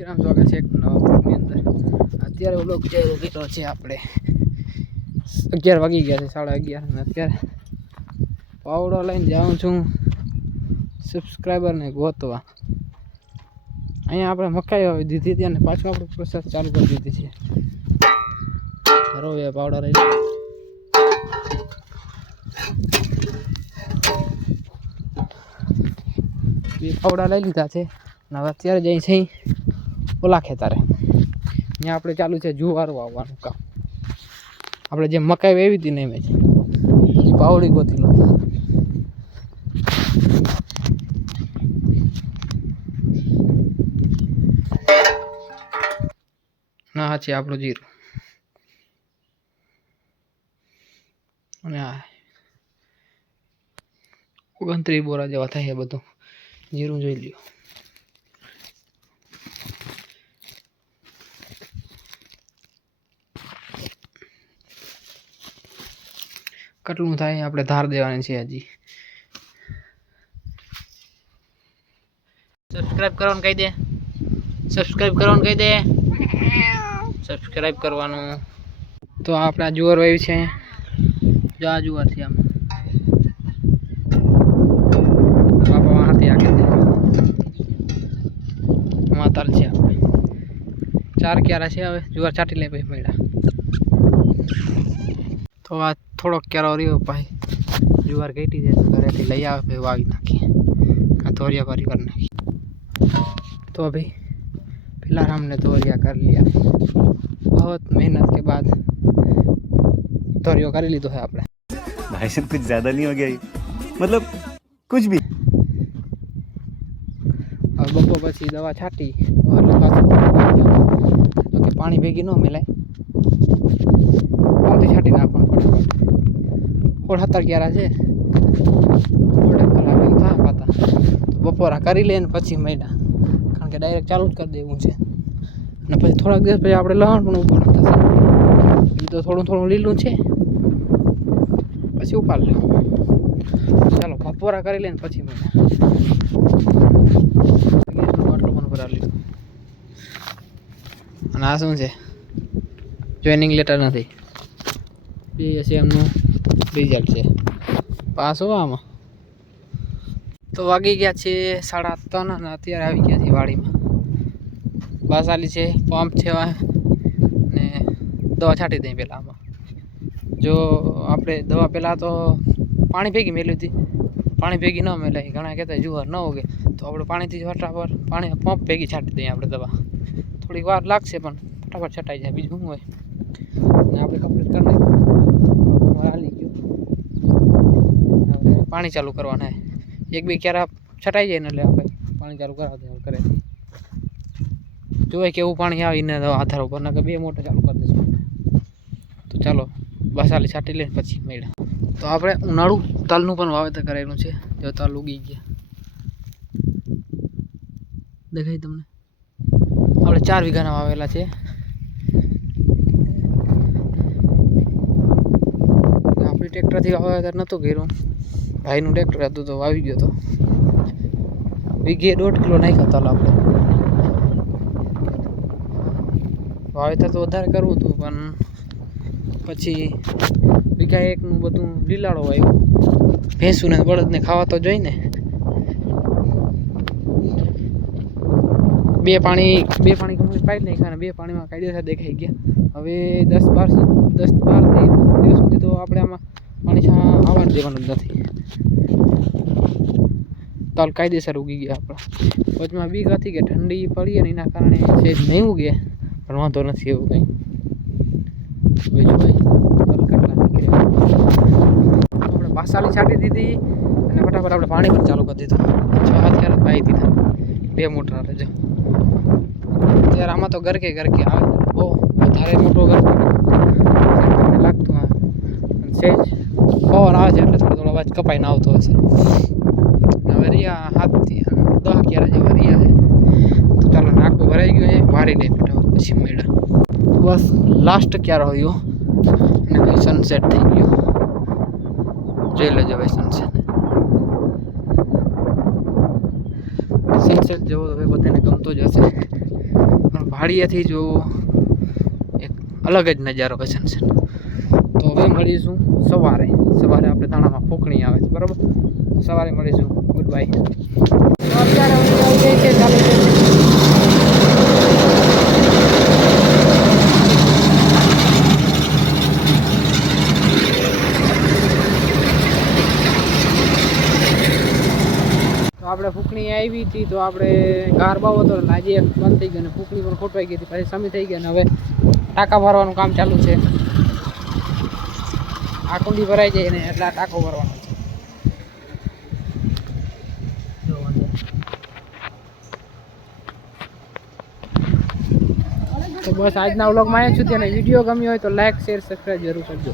રામ સ્વાગત છે એક નવા બ્લોગની અંદર. અત્યારે બ્લોગ જે કર્યો છે આપણે. અગિયાર વાગી ગયા છે, સાડા અગિયાર. અને અત્યારે પાવડો લઈને જાઉં છું સબસ્ક્રાઈબરને ગોતવા. અહીંયા આપણે મકાઈ વાવી દીધી હતી અને પાછું આપણે પ્રોસેસ ચાલુ કરી દીધી છે. ધરો એ પાવડો લઈ બે પાવડા લઈ લીધા છે. અને અત્યારે જઈ છે. ઓલા ખેતરે. અહીંયા આપણે ચાલુ છે જુવારું આવવાનું કામ. આપણે જે મકાઈ વેવી હતી ને જ. પાવડી ગોતી લો ના હા છે આપણું જીરું. અને આ ઓગણત્રીસ બોરા જેવા થાય બધું. જીરું જોઈ લ્યો. કેટલું થાય? આપણે ધાર દેવાની છે હજી. સબસ્ક્રાઇબ કરવાનું કહી દે. સબસ્ક્રાઇબ કરવાનું કહી દે. સબસ્ક્રાઇબ કરવાનું. તો આપણે જુવાર વાયુ છે. જો આ જુવાર છે આમ. બાપા હાથી આખે છે માતાલ છે આપણે ચાર ક્યારા છે હવે? જુવાર છાંટી લે પછી મળ્યા. તો આ થોડોક ક્યારો રહ્યો ભાઈ જુવાર ઘટી જાય તો ઘરેથી લઈ આવે ભાઈ વાવી નાખીએ આ તોરિયા પારી કરી નાખીએ તો ભાઈ फिलहाल हमने तोरिया कर लिया बहुत मेहनत के बाद तोरियो कर ली तो है आपने भाई साहब कुछ ज्यादा नहीं हो गया ये? मतलब कुछ भी હવે બપોર પછી દવા છાંટી એટલે પાછું તો કે પાણી ભેગી ન મેલાય પાણીથી છાંટી નાખવાનું ફટાફટ સોળ સત્તર ક્યારા છે બપોરા કરી લે ને પછી મહિના કારણ કે ડાયરેક્ટ ચાલુ જ કરી દેવું છે અને પછી થોડાક દિવસ પછી આપણે લહણ પણ ઉપાડવું થશે એ તો થોડું થોડું લીલું છે પછી ઉપાડ લે ચાલો બપોરા કરી લે ને પછી બાટલો પણ ભરા લીધો અને આ શું છે જોઈનિંગ લેટર નથી બે હશે એમનું રિઝલ્ટ છે. પાસ હો આમાં. તો વાગી ગયા છે સાડા ત્રણ અને અત્યારે આવી ગયા છે વાડીમાં. બસ આલી છે પંપ છે ને દવા છાંટી દઈ પહેલાં આમાં. જો આપણે દવા પહેલાં તો પાણી ભેગી મેલ્યું હતી. પાણી ભેગી ન મેલાય. ઘણા કહેતા જુવાર ન ઉગે. તો આપણે પાણીથી જ પર પાણી પંપ ભેગી છાંટી દઈએ આપણે દવા. થોડીક વાર લાગશે પણ ફટાફટ છટાઈ જાય. બીજું શું હોય? આપણે કમ્પ્લીટ કરી નાખ્યું હાલી ગયું હવે પાણી ચાલુ કરવાના. એક બે ક્યારે છટાઈ જાય ને એટલે આપણે પાણી ચાલુ કરાવી કરે જોઈએ કેવું પાણી આવીને આધાર ઉપર કે બે મોટર ચાલુ કરી દઈશું તો ચાલો, બસાલી છાંટી લઈને પછી મેળા. તો આપણે ઉનાળુ તલનું પણ વાવેતર કરેલું છે. જો તલ ઉગી ગયા. દેખાય તમને? આપણે ચાર વીઘાના વાવેલા છે. આપણી ટ્રેક્ટરથી વાવેતર નહોતું કર્યું. ભાઈનું ટ્રેક્ટર હતું તો વાવી ગયો તો. વીઘે દોઢ કિલો નાખ્યો તલ આપણે. વાવેતર તો વધારે કરવું હતું, પણ પછી વીઘા એકનું બધું લીલાડો ભેંસું ને બળદને ખાવા તો જોઈને. બે પાણી બે પાણી કમ્પ્લીટ પાઈ નાખ્યા અને બે પાણીમાં કાયદેસર દેખાઈ ગયા. હવે દસ બાર દસ બાર દિવસ સુધી તો આપણે આમાં પાણી આવવા દેવાનું નથી. તલ કાયદેસર ઉગી ગયા આપણા. વચમાં બીક હતી કે ઠંડી પડી અને એના કારણે સેજ નહીં ઉગે. પણ વાંધો નથી એવું કંઈ. નીકળ્યા. આપણે પાસાલી છાંટી દીધી અને ફટાફટ આપણે પાણી પણ ચાલુ કરી દીધું. છ હાથ પાઈ દીધા. બે મોટર હાલે અત્યારે આમાં તો ગરકે ગરકે આવે. બહુ વધારે મોટો ગરકે લાગતું અને સેજ પવન આવે છે એટલે થોડો થોડો અવાજ કપાઈને આવતો હશે. હવે રિયા હાથથી દહ અગિયાર જેવા રિયા છે. તો ચાલો નાકું ભરાઈ ગયું છે મારી દે પછી મેળા બસ લાસ્ટ ક્યારે રહ્યો અને ભાઈ સનસેટ થઈ ગયો. જોઈ લેજો ભાઈ સનસેટ સનસેટ જેવો તો ભાઈ બધાને ગમતો જ હશે. પણ ભાડિયાથી જોવો એક અલગ જ નજારો છે હવે મળીશું સવારે. સવારે આપણે દાણામાં ફોકણી આવે છે, બરાબર? સવારે મળીશું. ગુડ બાય આપણે ફૂકણી આવી હતી, તો આપણે ગાર બાવ હતો એટલે આજે બંધ થઈ ગયો અને ફૂકણી પણ ખોટવાઈ ગઈ હતી, પછી સમી થઈ ગયો અને હવે ટાંકા ભરવાનું કામ ચાલુ છે. આ કુંડી ભરાઈ જાય ને એટલે આ ટાંકો ભરવાનો છે. તો બસ આજના વ્લોગમાં આવ્યા છું તેને વીડિયો ગમ્યો હોય તો લાઈક શેર સબસ્ક્રાઈબ જરૂર કરજો.